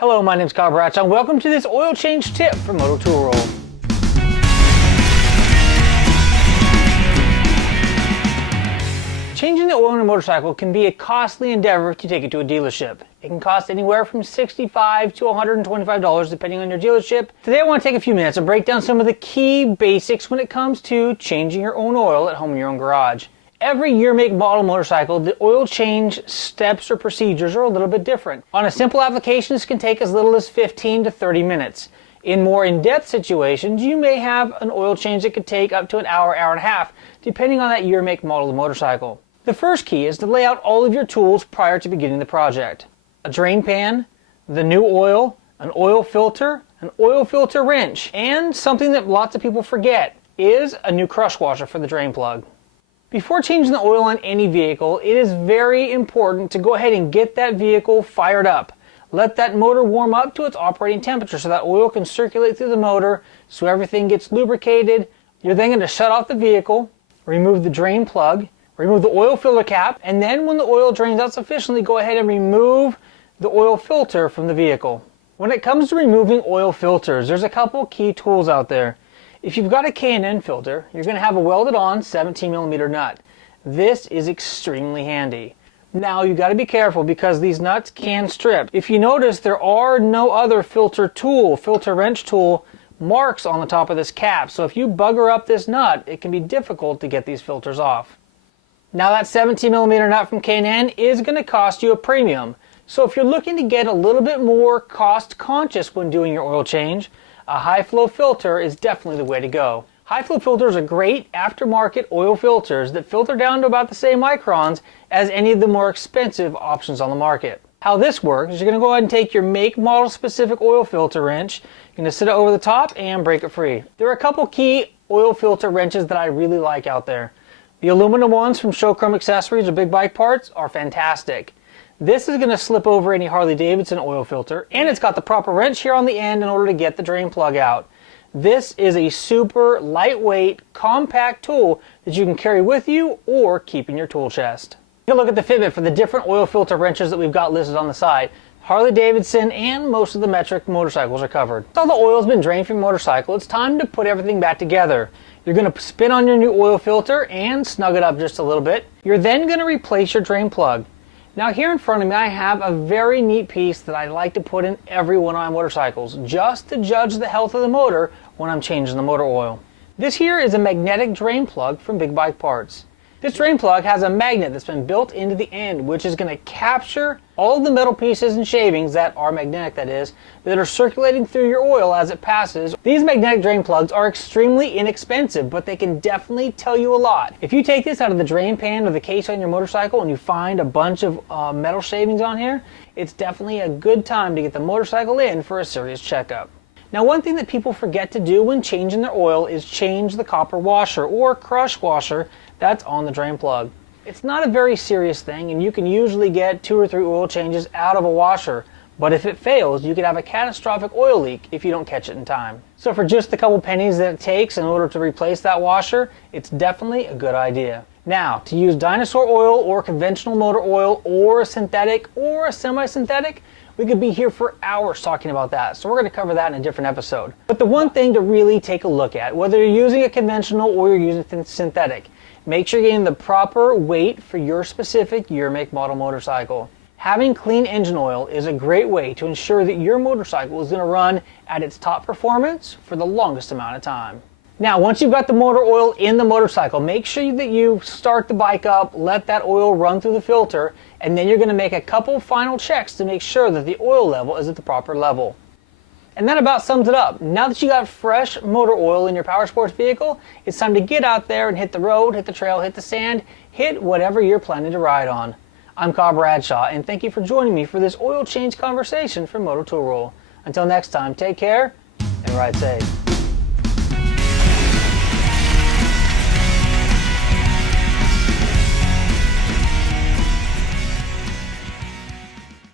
Hello, my name is Kyle Bradshaw, and welcome to this oil change tip from Moto Tool Roll. Changing the oil in a motorcycle can be a costly endeavor if you take it to a dealership. It can cost anywhere from $65 to $125 depending on your dealership. Today I want to take a few minutes and break down some of the key basics when it comes to changing your own oil at home in your own garage. Every year, make, model motorcycle, the oil change steps or procedures are a little bit different. On a simple application, this can take as little as 15 to 30 minutes. In more in-depth situations, you may have an oil change that could take up to an hour, hour and a half, depending on that year, make, model of the motorcycle. The first key is to lay out all of your tools prior to beginning the project. A drain pan, the new oil, an oil filter wrench, and something that lots of people forget is a new crush washer for the drain plug. Before changing the oil on any vehicle, it is very important to go ahead and get that vehicle fired up. Let that motor warm up to its operating temperature so that oil can circulate through the motor so everything gets lubricated. You're then going to shut off the vehicle, remove the drain plug, remove the oil filter cap, and then when the oil drains out sufficiently, go ahead and remove the oil filter from the vehicle. When it comes to removing oil filters, there's a couple key tools out there. If you've got a K&N filter, you're going to have a welded on 17mm nut. This is extremely handy. Now you've got to be careful because these nuts can strip. If you notice, there are no other filter wrench tool marks on the top of this cap. So if you bugger up this nut, it can be difficult to get these filters off. Now that 17mm nut from K&N is going to cost you a premium. So if you're looking to get a little bit more cost conscious when doing your oil change, a high flow filter is definitely the way to go. High flow filters are great aftermarket oil filters that filter down to about the same microns as any of the more expensive options on the market. How this works is you're going to go ahead and take your make model specific oil filter wrench, you're going to sit it over the top and break it free. There are a couple key oil filter wrenches that I really like out there. The aluminum ones from Showchrome Accessories or Big Bike Parts are fantastic. This is going to slip over any Harley-Davidson oil filter, and it's got the proper wrench here on the end in order to get the drain plug out. This is a super lightweight, compact tool that you can carry with you or keep in your tool chest. Take a look at the fitment for the different oil filter wrenches that we've got listed on the side. Harley-Davidson and most of the metric motorcycles are covered. All the oil's been drained from your motorcycle, it's time to put everything back together. You're going to spin on your new oil filter and snug it up just a little bit. You're then going to replace your drain plug. Now here in front of me I have a very neat piece that I like to put in every one of my motorcycles just to judge the health of the motor when I'm changing the motor oil. This here is a magnetic drain plug from Big Bike Parts. This drain plug has a magnet that's been built into the end which is going to capture all of the metal pieces and shavings that are magnetic, that are circulating through your oil as it passes. These magnetic drain plugs are extremely inexpensive, but they can definitely tell you a lot. If you take this out of the drain pan or the case on your motorcycle and you find a bunch of metal shavings on here, it's definitely a good time to get the motorcycle in for a serious checkup. Now one thing that people forget to do when changing their oil is change the copper washer or crush washer that's on the drain plug. It's not a very serious thing and you can usually get 2 or 3 oil changes out of a washer, but if it fails, you could have a catastrophic oil leak if you don't catch it in time. So for just a couple pennies that it takes in order to replace that washer, it's definitely a good idea. Now, to use dinosaur oil or conventional motor oil or a synthetic or a semi-synthetic, we could be here for hours talking about that, so we're going to cover that in a different episode. But the one thing to really take a look at, whether you're using a conventional or you're using synthetic, make sure you're getting the proper weight for your specific year, make, model motorcycle. Having clean engine oil is a great way to ensure that your motorcycle is going to run at its top performance for the longest amount of time. Now, once you've got the motor oil in the motorcycle, make sure that you start the bike up, let that oil run through the filter, and then you're going to make a couple final checks to make sure that the oil level is at the proper level. And that about sums it up. Now that you got fresh motor oil in your Powersports vehicle, it's time to get out there and hit the road, hit the trail, hit the sand, hit whatever you're planning to ride on. I'm Kyle Bradshaw, and thank you for joining me for this oil change conversation from Moto Tool Roll. Until next time, take care and ride safe.